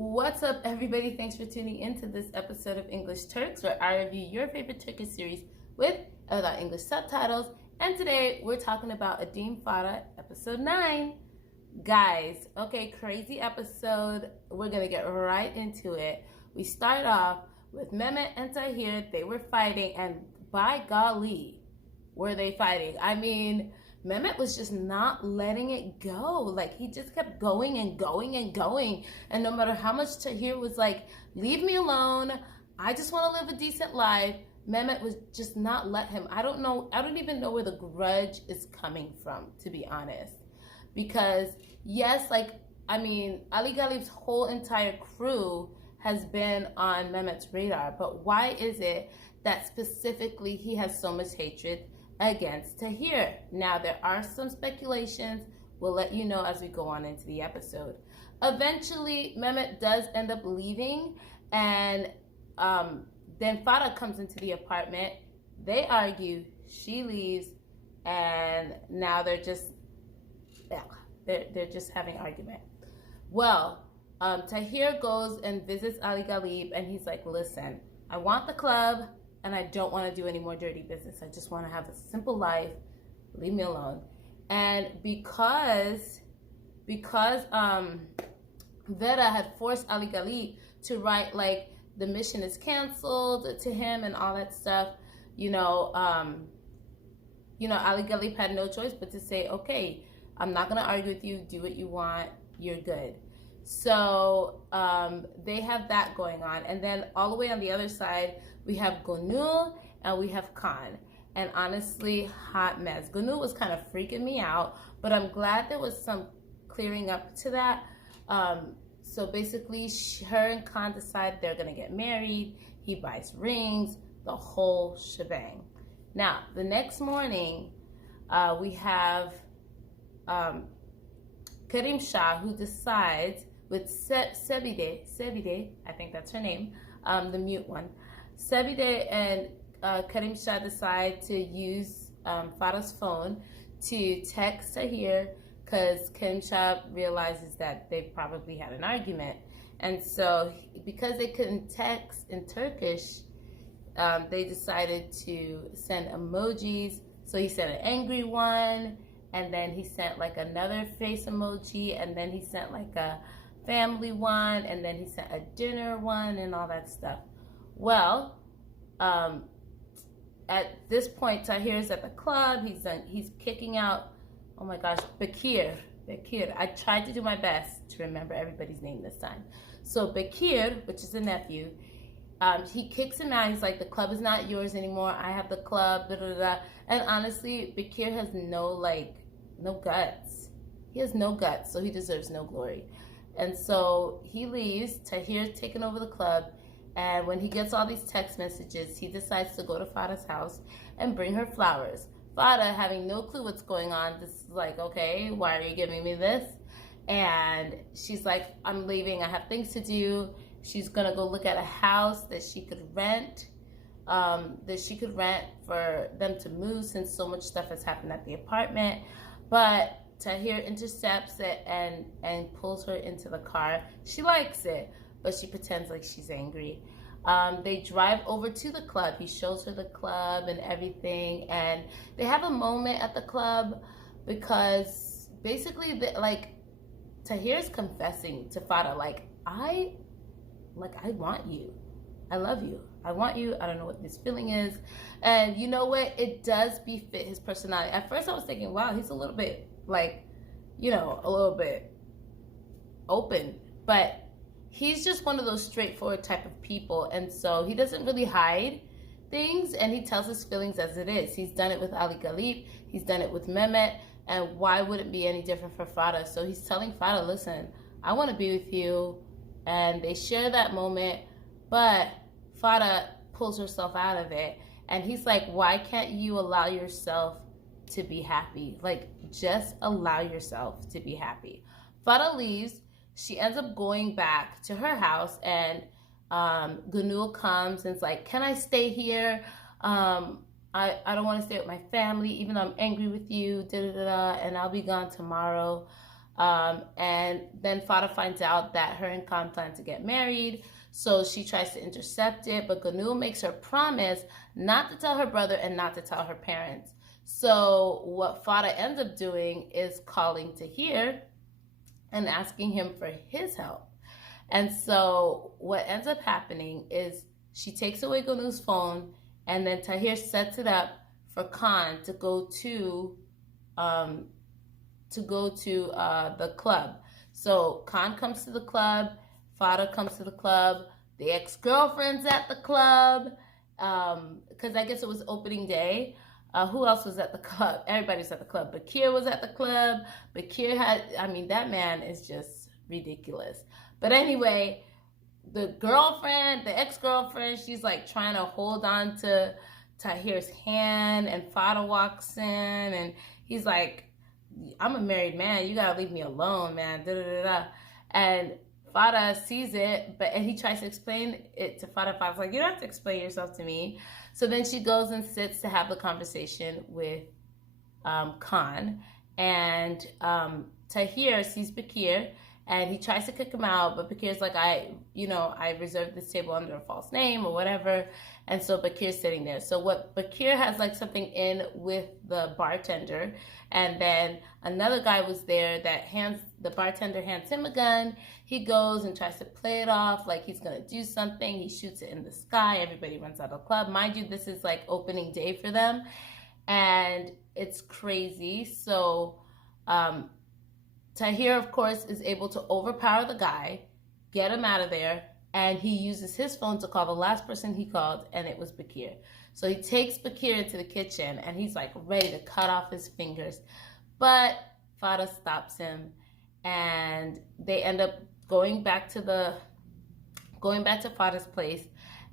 What's up, everybody? Thanks for tuning into this episode of English Turks, where I review your favorite Turkish series with or without English subtitles. And today we're talking about Adim Farah, episode 9. Guys, okay, crazy episode. We're gonna get right into it. We start off with Mehmet and Tahir. They were fighting, and by golly, were they fighting? I mean, Mehmet was just not letting it go. Like, he just kept going and going and going. And no matter how much Tahir was like, leave me alone, I just want to live a decent life, Mehmet was just not let him. I don't even know where the grudge is coming from, to be honest. Because, yes, Ali Ghalib's whole entire crew has been on Mehmet's radar. But why is it that specifically he has so much hatred against Tahir? Now, there are some speculations. We'll let you know as we go on into the episode. Eventually, Mehmet does end up leaving, and then Farah comes into the apartment. They argue, she leaves, and now they're just having an argument. Well, Tahir goes and visits Ali Ghalib, and he's like, listen, I want the club, and I don't want to do any more dirty business. I just want to have a simple life. Leave me alone. And because Vera had forced Ali Ghalib to write like the mission is canceled to him and all that stuff, Ali Ghalib had no choice but to say, okay, I'm not gonna argue with you. Do what you want. You're good. So they have that going on, and then all the way on the other side, we have Gonul and we have Khan. And honestly, hot mess. Gonul was kind of freaking me out, but I'm glad there was some clearing up to that. So basically, her and Khan decide they're going to get married. He buys rings, the whole shebang. Now, the next morning, we have Karim Shah, who decides with Sebide, I think that's her name, the mute one. Sebide and Karim Shah decide to use Farah's phone to text Tahir, because Karim Shah realizes that they probably had an argument. And so because they couldn't text in Turkish, they decided to send emojis. So he sent an angry one, and then he sent like another face emoji, and then he sent like a family one, and then he sent a dinner one, and all that stuff. Well, at this point, Tahir's at the club. He's kicking out, oh my gosh, Bekir. I tried to do my best to remember everybody's name this time. So Bekir, which is the nephew, he kicks him out. He's like, the club is not yours anymore. I have the club, da da da. And honestly, Bekir has no guts. He has no guts, so he deserves no glory. And so he leaves. Tahir's taking over the club. And when he gets all these text messages, he decides to go to Farah's house and bring her flowers. Farah, having no clue what's going on, this is like, okay, why are you giving me this? And she's like, I'm leaving. I have things to do. She's going to go look at a house that she could rent, for them to move, since so much stuff has happened at the apartment. But Tahir intercepts it and pulls her into the car. She likes it, but she pretends like she's angry. They drive over to the club. He shows her the club and everything, and they have a moment at the club because basically, Tahir's confessing to Farah, I want you. I love you. I want you. I don't know what this feeling is. And you know what? It does befit his personality. At first I was thinking, wow, he's a little bit a little bit open, but he's just one of those straightforward type of people. And so he doesn't really hide things, and he tells his feelings as it is. He's done it with Ali Ghalib. He's done it with Mehmet. And why would it be any different for Farah? So he's telling Farah, listen, I want to be with you. And they share that moment, but Farah pulls herself out of it. And he's like, why can't you allow yourself to be happy? Just allow yourself to be happy. Farah leaves. She ends up going back to her house, and Gonul comes and is like, can I stay here? I don't want to stay with my family, even though I'm angry with you, and I'll be gone tomorrow. And then Farah finds out that her and Khan plan to get married. So she tries to intercept it, but Gonul makes her promise not to tell her brother and not to tell her parents. So what Farah ends up doing is calling Tahir and asking him for his help. And so what ends up happening is she takes away Gonul's phone, and then Tahir sets it up for Khan to go to the club. So Khan comes to the club, Farah comes to the club, the ex-girlfriend's at the club, because I guess it was opening day. Who else was at the club? Everybody's at the club. Bakir was at the club. Bakir that man is just ridiculous. But anyway, the ex-girlfriend, she's like trying to hold on to Tahir's hand, and Farah walks in, and he's like, I'm a married man. You gotta leave me alone, man. Da, da, da, da. And Farah sees it, and he tries to explain it to Farah. Farah's like, you don't have to explain yourself to me. So then she goes and sits to have the conversation with Khan. And Tahir sees Bakir, and he tries to kick him out, but Bakir's like, I reserved this table under a false name or whatever. And so Bakir's sitting there. So what Bakir has like something in with the bartender, and then another guy was there the bartender hands him a gun. He goes and tries to play it off like he's gonna do something. He shoots it in the sky. Everybody runs out of the club. Mind you, this is like opening day for them, and it's crazy. So Tahir, of course, is able to overpower the guy, get him out of there, and he uses his phone to call the last person he called, and it was Bakir. So he takes Bakir into the kitchen, and he's like ready to cut off his fingers. But Farah stops him, and they end up going back to Farah's place.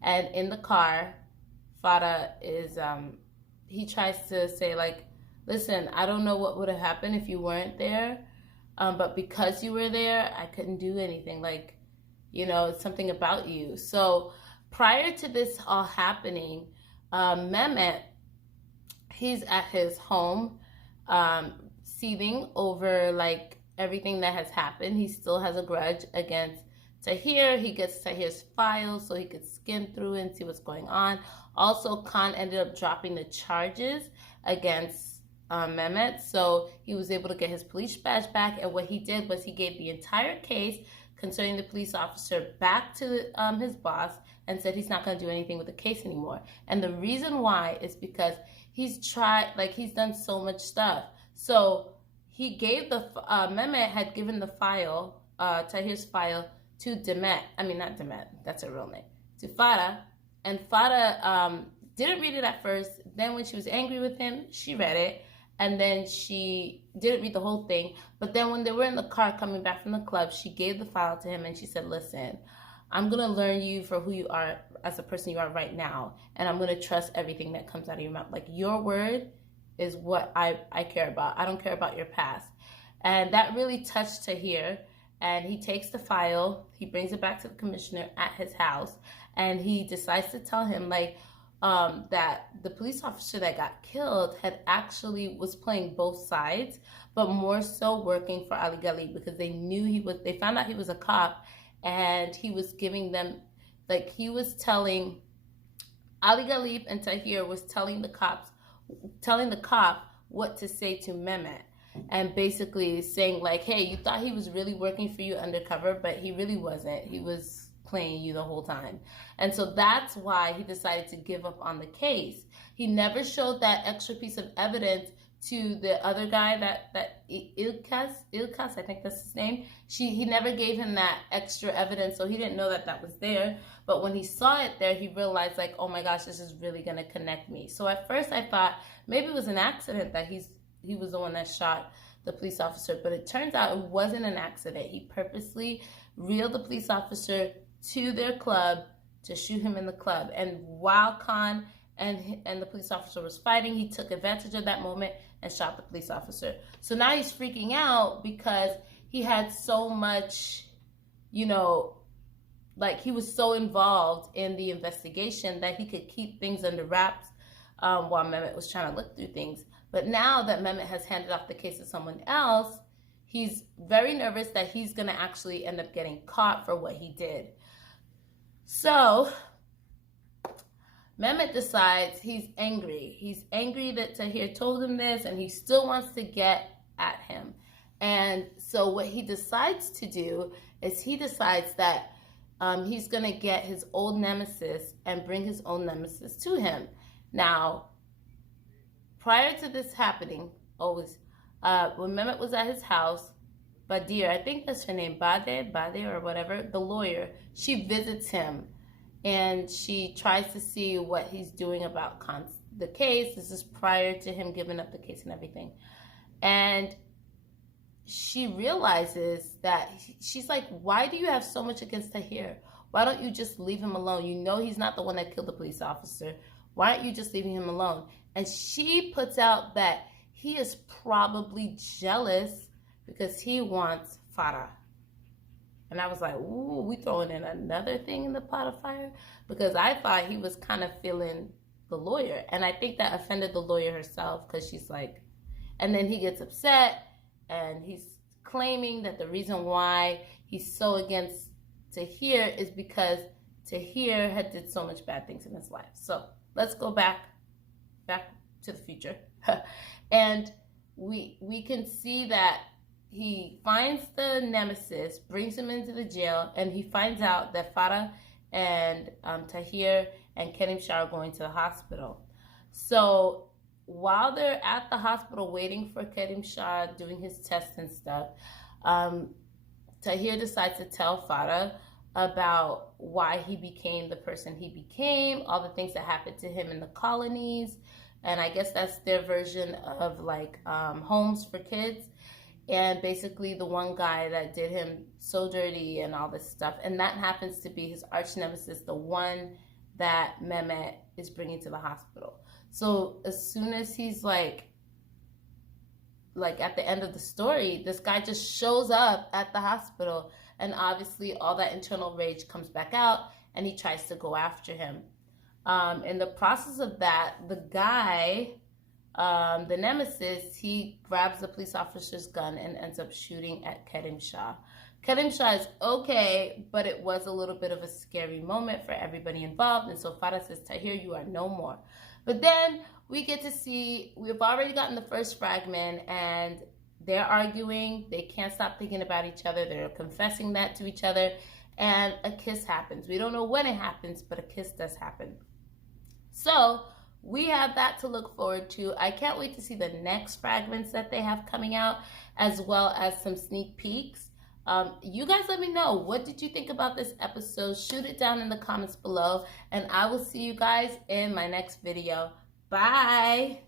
And in the car, Farah is, he tries to say like, listen, I don't know what would have happened if you weren't there. But because you were there, I couldn't do anything. Like, it's something about you. So prior to this all happening, Mehmet, he's at his home, seething over like everything that has happened. He still has a grudge against Tahir. He gets Tahir's files so he could skim through and see what's going on. Also, Khan ended up dropping the charges against Mehmet, so he was able to get his police badge back. And what he did was he gave the entire case concerning the police officer back to his boss and said he's not going to do anything with the case anymore. And the reason why is because he's done so much stuff. So he gave Mehmet had given the file, Tahir's file, to not Demet, that's her real name, to Farah. And Farah didn't read it at first. Then when she was angry with him, she read it. And then she didn't read the whole thing. But then when they were in the car coming back from the club, she gave the file to him and she said, listen, I'm going to learn you for who you are as a person you are right now. And I'm going to trust everything that comes out of your mouth. Like, your word is what I care about. I don't care about your past. And that really touched Tahir. And he takes the file. He brings it back to the commissioner at his house. And he decides to tell him, that the police officer that got killed was playing both sides, but more so working for Ali Ghali, because they found out he was a cop, and he was giving them, he was telling Ali Ghali, and Tahir was telling the cop what to say to Mehmet, and basically saying hey, you thought he was really working for you undercover, but he really wasn't. He was playing you the whole time. And so that's why he decided to give up on the case. He never showed that extra piece of evidence to the other guy, that Ilkas, I think that's his name. He never gave him that extra evidence, so he didn't know that was there. But when he saw it there, he realized oh my gosh, this is really gonna connect me. So at first I thought maybe it was an accident that he was the one that shot the police officer, but it turns out it wasn't an accident. He purposely reeled the police officer to their club to shoot him in the club. And while Khan and the police officer was fighting, he took advantage of that moment and shot the police officer. So now he's freaking out because he had so much, he was so involved in the investigation that he could keep things under wraps while Mehmet was trying to look through things. But now that Mehmet has handed off the case to someone else, he's very nervous that he's going to actually end up getting caught for what he did. So Mehmet decides he's angry. He's angry that Tahir told him this, and he still wants to get at him. And so what he decides to do is he decides that he's going to get his old nemesis and bring his own nemesis to him. Now, prior to this happening, always, when Mehmet was at his house, Badir, I think that's her name, Bade or whatever, the lawyer, she visits him and she tries to see what he's doing about the case. This is prior to him giving up the case and everything. And she realizes that she's like, why do you have so much against Tahir? Why don't you just leave him alone? You know he's not the one that killed the police officer. Why aren't you just leaving him alone? And she puts out that he is probably jealous because he wants Farah. And I was like, ooh, we throwing in another thing in the pot of fire? Because I thought he was kind of feeling the lawyer. And I think that offended the lawyer herself, because she's like, and then he gets upset and he's claiming that the reason why he's so against Tahir is because Tahir had did so much bad things in his life. So let's go back to the future. And we can see that he finds the nemesis, brings him into the jail, and he finds out that Farah and Tahir and Kerim Shah are going to the hospital. So while they're at the hospital waiting for Kerim Shah doing his tests and stuff, Tahir decides to tell Farah about why he became the person he became, all the things that happened to him in the colonies. And I guess that's their version of like homes for kids. And basically the one guy that did him so dirty and all this stuff. And that happens to be his arch nemesis, the one that Mehmet is bringing to the hospital. So as soon as he's like at the end of the story, this guy just shows up at the hospital, and obviously all that internal rage comes back out and he tries to go after him. In the process of that, the guy, the nemesis, he grabs the police officer's gun and ends up shooting at Kerim Shah. Kerim Shah is okay, but it was a little bit of a scary moment for everybody involved. And so Farah says, Tahir, you are no more. But then we get to see, we've already gotten the first fragment, and they're arguing. They can't stop thinking about each other. They're confessing that to each other. And a kiss happens. We don't know when it happens, but a kiss does happen. So we have that to look forward to. I can't wait to see the next fragments that they have coming out, as well as some sneak peeks. You guys let me know, what did you think about this episode? Shoot it down in the comments below, and I will see you guys in my next video. Bye.